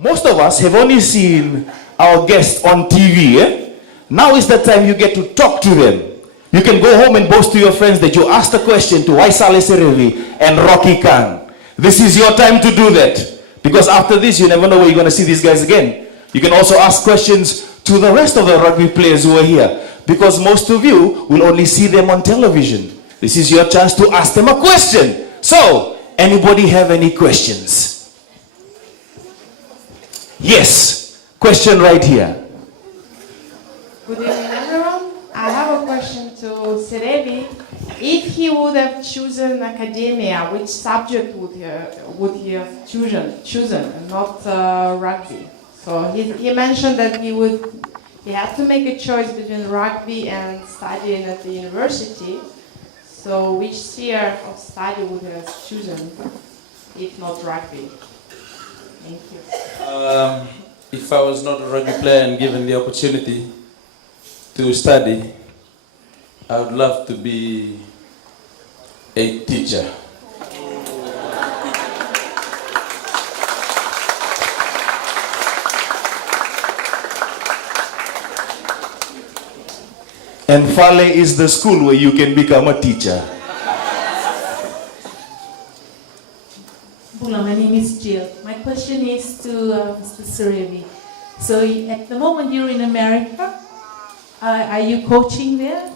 Most of us have only seen our guests on TV. Now is the time you get to talk to them. You can go home and boast to your friends that you asked a question to Waisale Serevi and Rocky Khan. This is your time to do that. Because after this, you never know where you're going to see these guys again. You can also ask questions to the rest of the rugby players who are here. Because most of you will only see them on television. This is your chance to ask them a question. So, anybody have any questions? Yes, question right here. Good evening, everyone. I have a question to Serevi. If he would have chosen academia, which subject would he have chosen, and not rugby? So he mentioned that he had to make a choice between rugby and studying at the university. So which sphere of study would he have chosen, if not rugby? Thank you. If I was not a rugby player and given the opportunity to study, I would love to be a teacher. And Fale is the school where you can become a teacher. Bula, my name is Jill. My question is to Mr. Serevi. So at the moment you're in America, are you coaching there?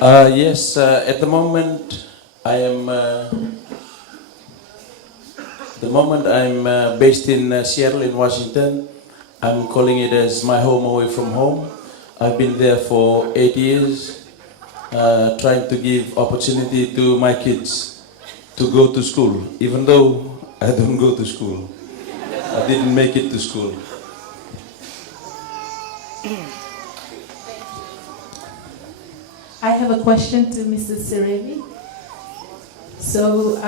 Yes, at the moment I'm based in Seattle in Washington. I'm calling it as my home away from home. I've been there for 8 years, trying to give opportunity to my kids to go to school, even though I don't go to school. I didn't make it to school. I have a question to Mr. Serevi. So,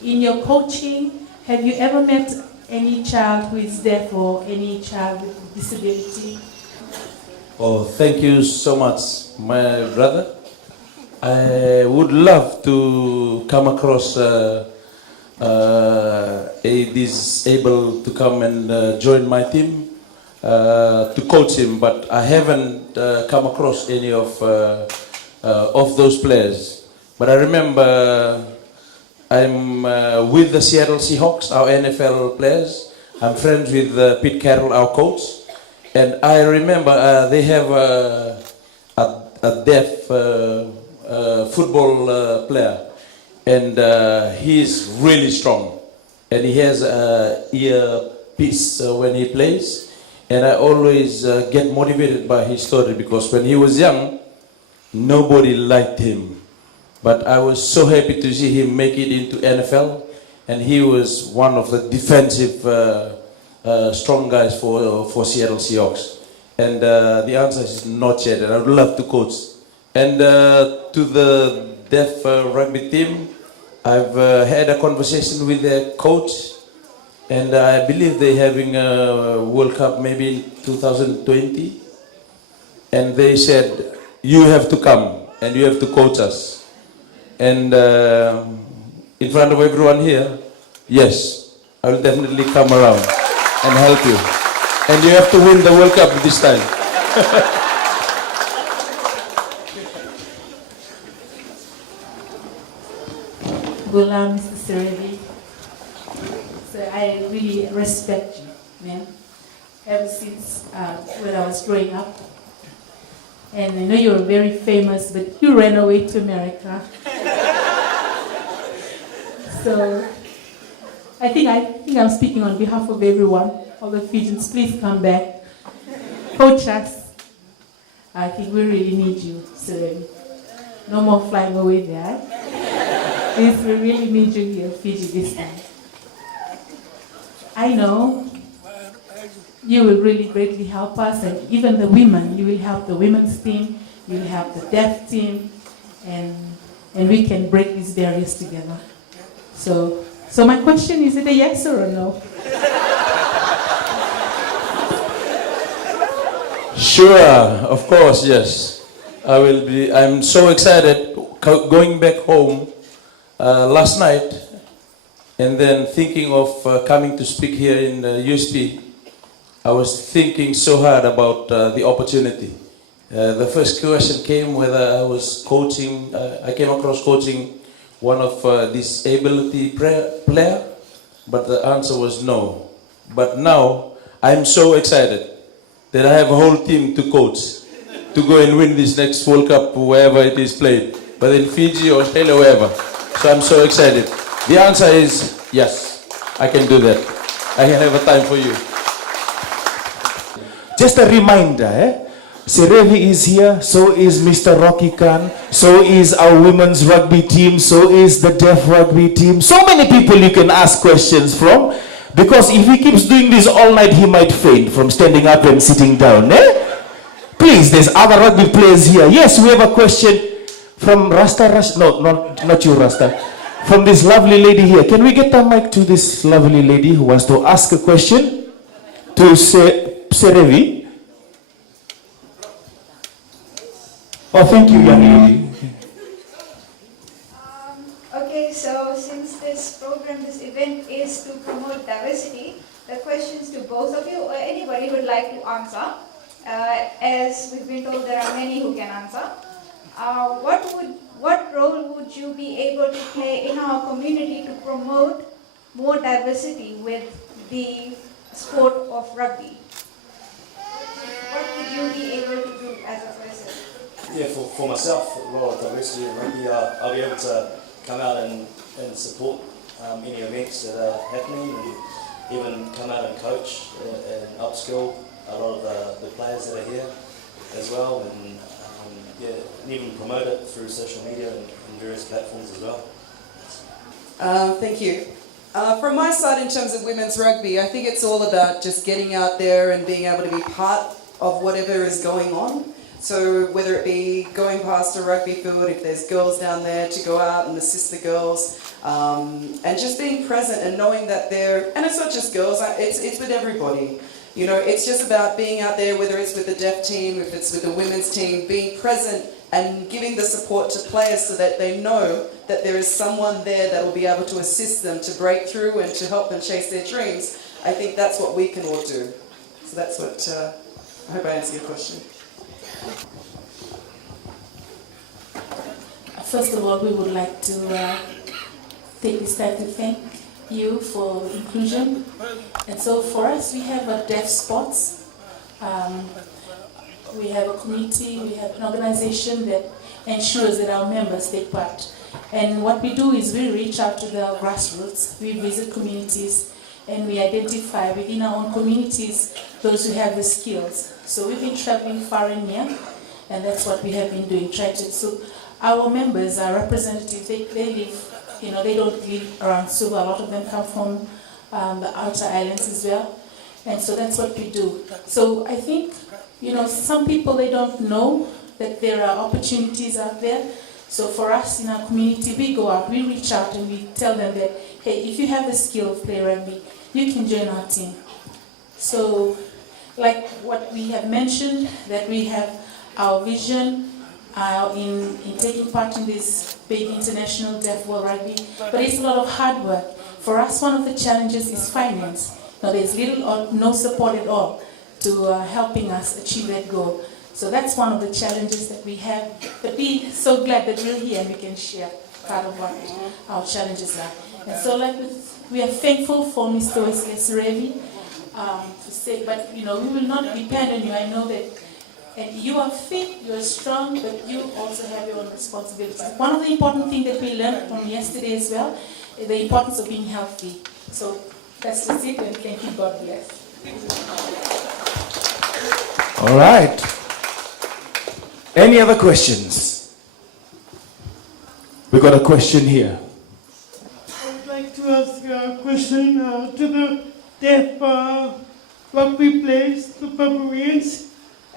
in your coaching, have you ever met any child who is deaf or any child with disability? Oh, thank you so much, my brother. I would love to come across a disabled to come and join my team to coach him, but I haven't come across any of those players. But I remember I'm with the Seattle Seahawks, our NFL players. I'm friends with Pete Carroll, our coach. And I remember they have a deaf football player. And he's really strong. And he has an earpiece when he plays. And I always get motivated by his story, because when he was young, nobody liked him. But I was so happy to see him make it into NFL. And he was one of the defensive strong guys for Seattle Seahawks. And the answer is not yet, and I would love to coach. And to the deaf rugby team, I've had a conversation with their coach, and I believe they're having a World Cup maybe in 2020. And they said, you have to come and you have to coach us. And in front of everyone here, yes, I will definitely come around and help you. And you have to win the World Cup this time. Bula, Mr. Serevi. So I really respect you, man. Ever since when I was growing up. And I know you were very famous, but you ran away to America. So I think I'm speaking on behalf of everyone. All the Fijians, please come back. Coach us. I think we really need you, Serevi. No more flying away there. Please, we really need you here in Fiji this time. I know you will really greatly help us, and even the women. You will help the women's team, you will help the deaf team, and we can break these barriers together. So my question is it a yes or a no? Sure, of course, yes. I'm so excited going back home last night, And then thinking of coming to speak here in USP, I was thinking so hard about the opportunity. The first question came whether I was coaching, I came across coaching one of disability player, but the answer was no. But now I'm so excited that I have a whole team to coach to go and win this next World Cup wherever it is played, but in Fiji or Australia, wherever. So I'm so excited. The answer is yes, I can do that. I can have a time for you. Just a reminder, Serevi is here, so is Mr. Rocky Khan, so is our women's rugby team, so is the deaf rugby team. So many people you can ask questions from, because if he keeps doing this all night, he might faint from standing up and sitting down. Please, there's other rugby players here. Yes, we have a question from Rasta. No, not you, Rasta. From this lovely lady here. Can we get the mic to this lovely lady who wants to ask a question to Serevi? Oh, thank you, young lady. Okay, so since this program, this event is to promote diversity, the questions to both of you or anybody who would like to answer, as we've been told there are many who can answer. What role would you be able to play in our community to promote more diversity with the sport of rugby? What would you be able to do as a person? Yeah, for myself, the role of diversity in rugby, I'll be able to come out and support any events that are happening, and even come out and coach and upskill a lot of the players that are here as well, and even promote it through social media and various platforms as well. Thank you. From my side, in terms of women's rugby, I think it's all about just getting out there and being able to be part of whatever is going on. So whether it be going past a rugby field, if there's girls down there, to go out and assist the girls, and just being present and knowing that they're, and it's not just girls, it's with everybody. You know, it's just about being out there, whether it's with the deaf team, if it's with the women's team, being present and giving the support to players so that they know that there is someone there that will be able to assist them to break through and to help them chase their dreams. I think that's what we can all do. So that's what, I hope I answered your question. First of all, we would like to take this time to thank you for inclusion. And so for us, we have a deaf sports. We have a community, we have an organization that ensures that our members take part. And what we do is we reach out to the grassroots, we visit communities, and we identify within our own communities those who have the skills. So we've been traveling far and near, and that's what we have been doing. So our members, our representatives, they live, they don't live around Suva. A lot of them come from the outer islands as well. And so that's what we do. So I think, some people, they don't know that there are opportunities out there. So for us in our community, we go out, we reach out and we tell them that, hey, if you have the skill of play rugby, you can join our team. So like what we have mentioned, that we have our vision in taking part in this big international deaf world rugby, but it's a lot of hard work. For us, one of the challenges is finance. Now, there's little or no support at all to helping us achieve that goal. So that's one of the challenges that we have. But we're so glad that we're here and we can share part of what our challenges are. And so we are thankful for Mr. Serevi to say, but we will not depend on you. I know that and you are fit, you are strong, but you also have your own responsibilities. One of the important things that we learned from yesterday as well is the importance of being healthy. So that's just it, and thank you, God bless. All right. Any other questions? We got a question here. I would like to ask a question to the deaf rugby players, the Pavilions.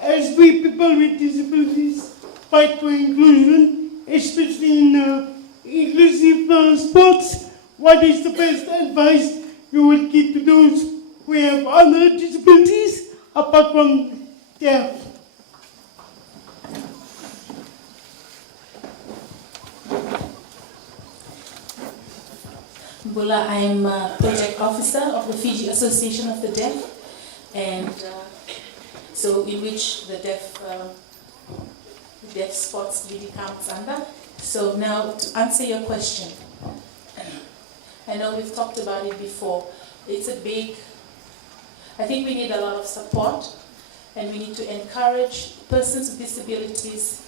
As we people with disabilities fight for inclusion, especially in inclusive sports, what is the best advice you will give to those who have other disabilities apart from deaf? Bula. I'm a project officer of the Fiji Association of the Deaf, and so in which the deaf sports really comes under. So now to answer your question, I know we've talked about it before. It's a big, I think we need a lot of support, and we need to encourage persons with disabilities.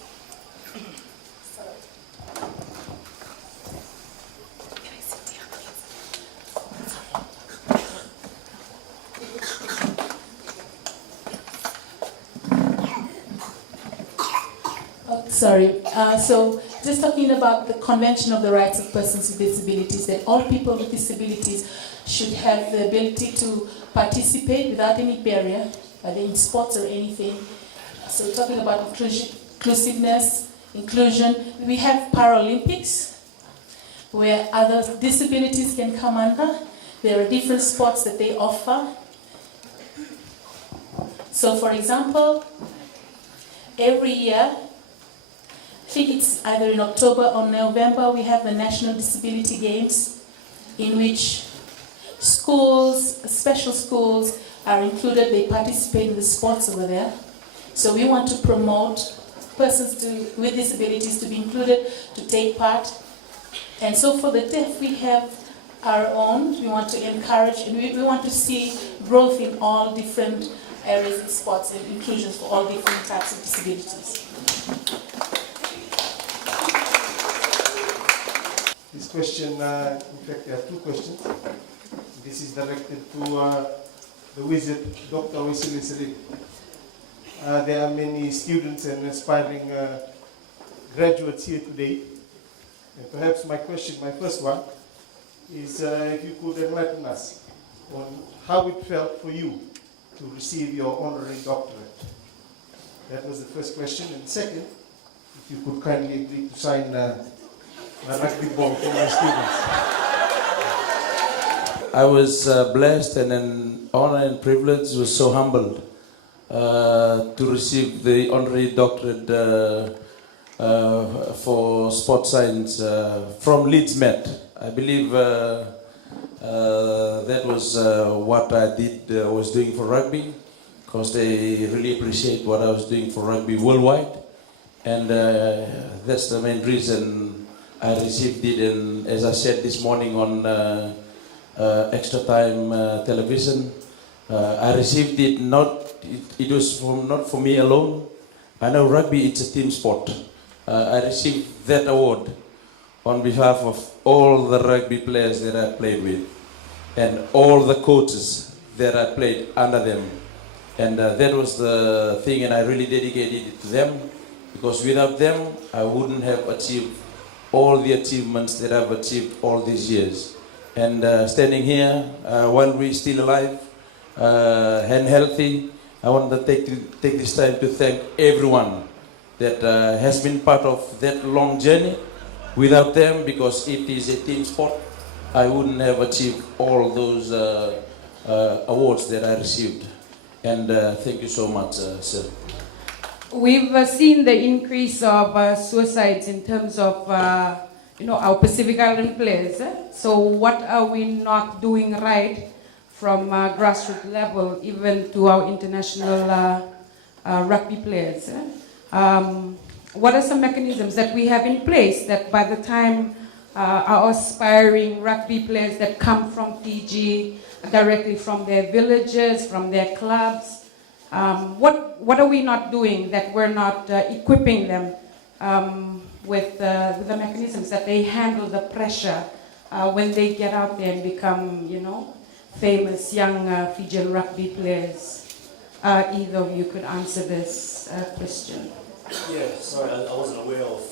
So just talking about the Convention of the Rights of Persons with Disabilities, that all people with disabilities should have the ability to participate without any barrier, whether in sports or anything. So talking about inclusiveness, inclusion, we have Paralympics, where other disabilities can come under. There are different sports that they offer. So for example, every year, I think it's either in October or November, we have the National Disability Games, in which schools, special schools are included. They participate in the sports over there. So we want to promote persons with disabilities to be included, to take part. And so for the deaf, we have our own. We want to encourage, and we want to see growth in all different areas in sports and inclusion for all different types of disabilities. This question, in fact, there are two questions. This is directed to the wizard, Dr. Serevi. There are many students and aspiring graduates here today. And perhaps my first one, is if you could enlighten us on how it felt for you to receive your honorary doctorate. That was the first question. And second, if you could kindly agree to sign a rugby ball for my students. I was blessed and an honor and privilege, was so humbled to receive the honorary doctorate for sports science from Leeds Met. I believe that was what I was doing for rugby, because they really appreciate what I was doing for rugby worldwide, and that's the main reason I received it. And as I said this morning on Extra Time television, I received it it was not for me alone. I know rugby, it's a team sport. I received that award on behalf of all the rugby players that I played with and all the coaches that I played under them. And that was the thing, and I really dedicated it to them, because without them, I wouldn't have achieved all the achievements that I've achieved all these years. And standing here, while we're still alive and healthy, I want to take this time to thank everyone that has been part of that long journey. Without them, because it is a team sport, I wouldn't have achieved all those awards that I received. And thank you so much, sir. We've seen the increase of suicides in terms of our Pacific Island players. So what are we not doing right from grassroots level, even to our international rugby players? What are some mechanisms that we have in place that by the time our aspiring rugby players that come from Fiji, directly from their villages, from their clubs, what are we not doing that we're not equipping them with the mechanisms that they handle the pressure when they get out there and become, famous young Fijian rugby players? Either of you could answer this question. Yeah, sorry, I wasn't aware of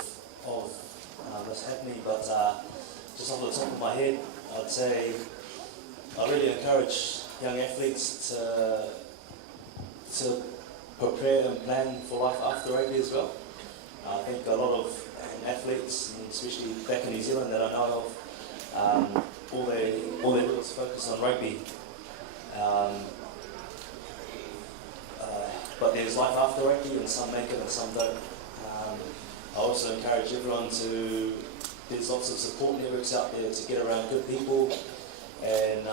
this happening, but just off the top of my head, I'd say I really encourage young athletes to prepare and plan for life after rugby as well. I think a lot of athletes, and especially back in New Zealand that I know of, all they do is focus on rugby. But there's life after rugby, and some make it and some don't. I also encourage everyone to there's lots of support networks out there to get around good people, and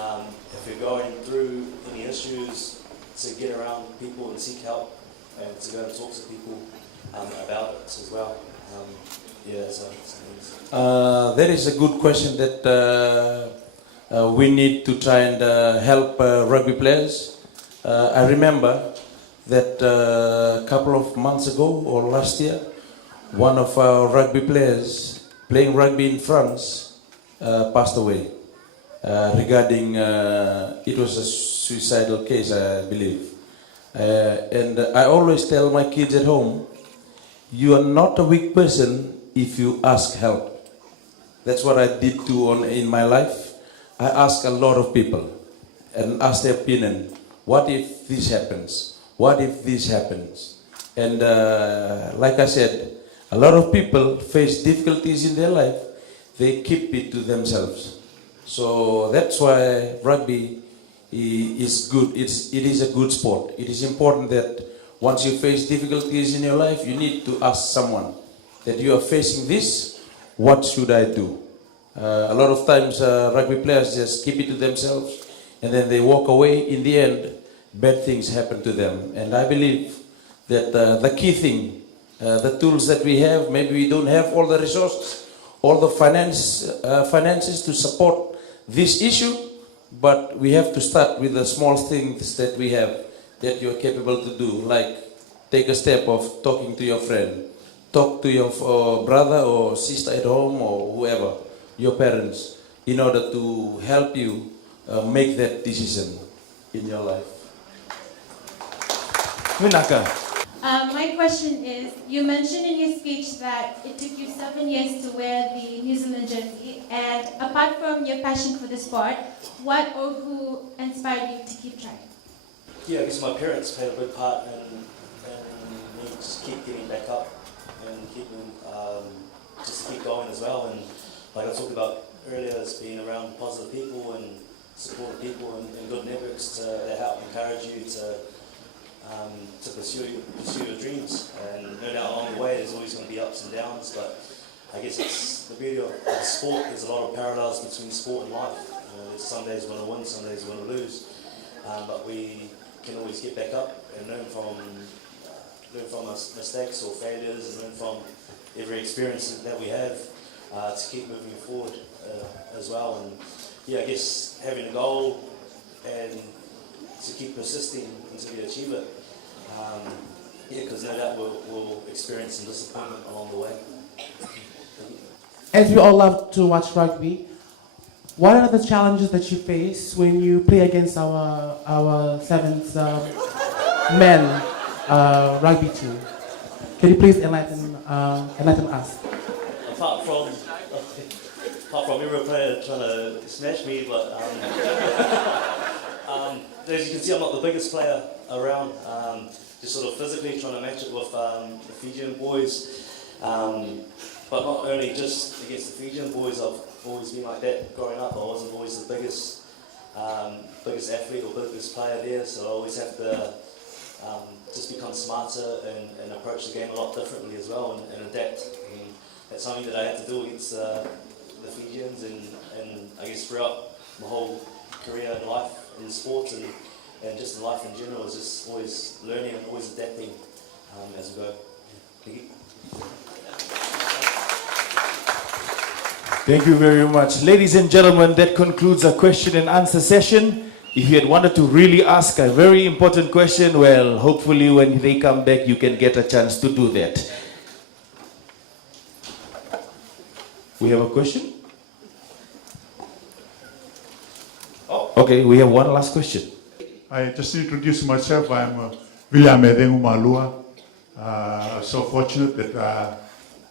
if you're going through any issues, to get around people and seek help, and to go and talk to people about it as well. That is a good question that we need to try and help rugby players. I remember that a couple of months ago or last year, one of our rugby players playing rugby in France passed away. Regarding, it was a suicidal case, I believe. And I always tell my kids at home, you are not a weak person if you ask help. That's what I did too in my life. I ask a lot of people and ask their opinion. What if this happens? What if this happens? And like I said, a lot of people face difficulties in their life. They keep it to themselves. So that's why rugby is good. It is a good sport. It is important that once you face difficulties in your life, you need to ask someone that you are facing this, what should I do? A lot of times rugby players just keep it to themselves and then they walk away. In the end, bad things happen to them. And I believe that the key thing, the tools that we have, maybe we don't have all the resources, all the finances to support this issue, but we have to start with the small things that we have, that you're capable to do, like take a step of talking to your friend, talk to your brother or sister at home or whoever, your parents, in order to help you make that decision in your life. Vinaka. My question is, you mentioned in your speech that it took you 7 years to wear the New Zealand jersey, and apart from your passion for the sport, what or who inspired you to keep trying? Yeah, I guess my parents played a big part in me just keep getting back up and keeping just to keep going as well. And like I talked about earlier, it's being around positive people and supportive people and good networks that help encourage you to pursue your dreams. And no doubt along the way there's always going to be ups and downs, but I guess it's the beauty of sport. There's a lot of parallels between sport and life. There's some days we're going to win, some days we're going to lose, but we can always get back up and learn from our mistakes or failures, and learn from every experience that we have to keep moving forward as well. And yeah, I guess having a goal and to keep persisting until we achieve it. Because no doubt we'll experience some disappointment along the way. As we all love to watch rugby, what are the challenges that you face when you play against our seventh men rugby team? Can you please enlighten us? Apart from every player trying to smash me, but as you can see, I'm not the biggest player around. Just sort of physically trying to match it with the Fijian boys. But not only just against the Fijian boys, I've always been like that growing up. I wasn't always the biggest athlete or biggest player there, so I always have to just become smarter and approach the game a lot differently as well, and adapt. And that's something that I had to do against the Fijians, and I guess throughout my whole career in life in sports and just in life in general, is just always learning and always adapting as we go. Thank you. Thank you very much. Ladies and gentlemen, that concludes our question and answer session. If you had wanted to really ask a very important question, well, hopefully when they come back, you can get a chance to do that. We have a question? Oh, okay, we have one last question. I just introduce myself. I'm William Edengumalua. So fortunate that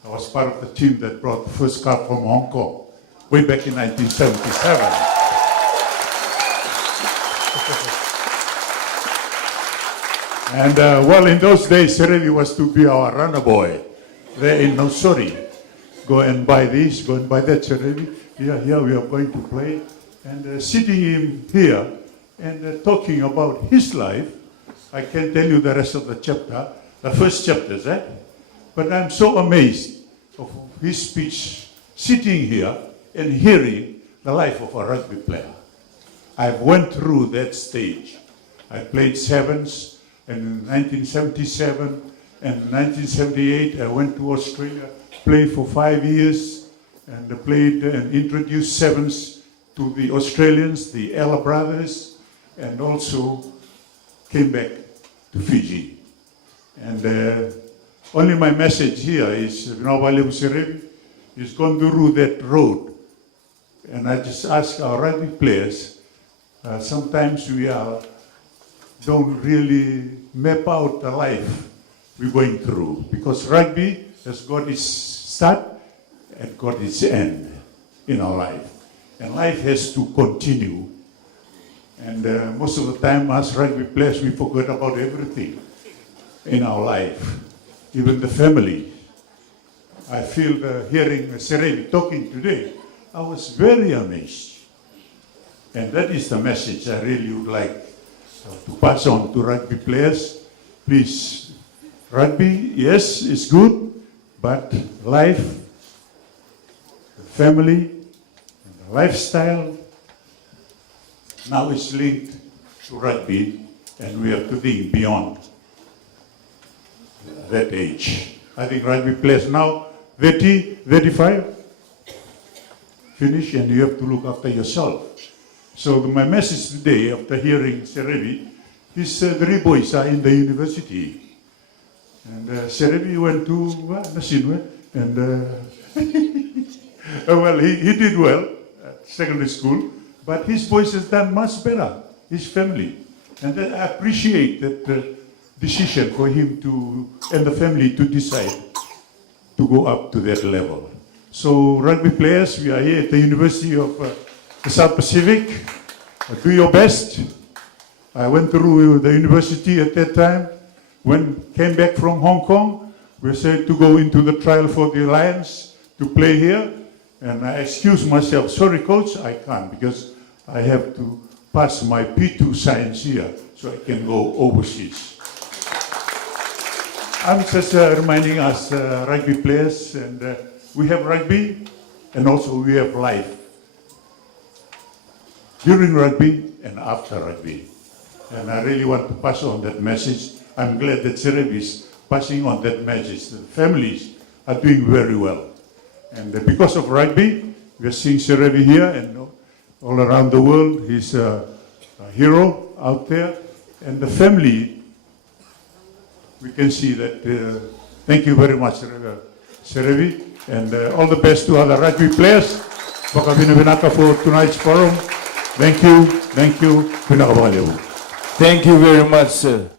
I was part of the team that brought the first car from Hong Kong way back in 1977. And well, in those days, Serevi was to be our runner boy there in Nosori. Go and buy this, go and buy that, Serevi. Here we are going to play. And sitting him here and talking about his life, I can't tell you the rest of the chapter, the first chapters, but I'm so amazed of his speech sitting here and hearing the life of a rugby player. I've went through that stage. I played sevens, and in 1977 and 1978 I went to Australia, played for 5 years, and played and introduced sevens to the Australians, the Ella brothers, and also came back to Fiji. And only my message here is, Serevi is gone through that road. And I just ask our rugby players, sometimes we don't really map out the life we're going through, because rugby has got its start and got its end in our life. And life has to continue. And most of the time, us rugby players, we forget about everything in our life, even the family. I feel hearing Serevi talking today, I was very amazed. And that is the message I really would like to pass on to rugby players. Please, rugby, yes, it's good, but life, the family, and the lifestyle now is linked to rugby, and we have to think beyond that age. I think rugby players now, 30, 35, finish, and you have to look after yourself. So my message today, after hearing Serevi, is the three boys are in the university. And Serevi went to Nasinwe, and well, he did well at secondary school, but his boys has done much better, his family. And I appreciate that decision for him to, and the family to decide to go up to that level. So rugby players, we are here at the University of the South Pacific. Do your best. I went through the university at that time. When came back from Hong Kong, we said to go into the trial for the Lions to play here. And I excused myself, sorry coach, I can't, because I have to pass my P2 science here so I can go overseas. I'm just reminding us rugby players, and we have rugby and also we have life. During rugby and after rugby. And I really want to pass on that message. I'm glad that Serevi is passing on that message. The families are doing very well. And because of rugby, we are seeing Serevi here and all around the world. He's a hero out there. And the family, we can see that. Thank you very much, Serevi. And all the best to other rugby players. Pakabinabinaka for tonight's forum. Thank you. Thank you. Thank you very much, sir.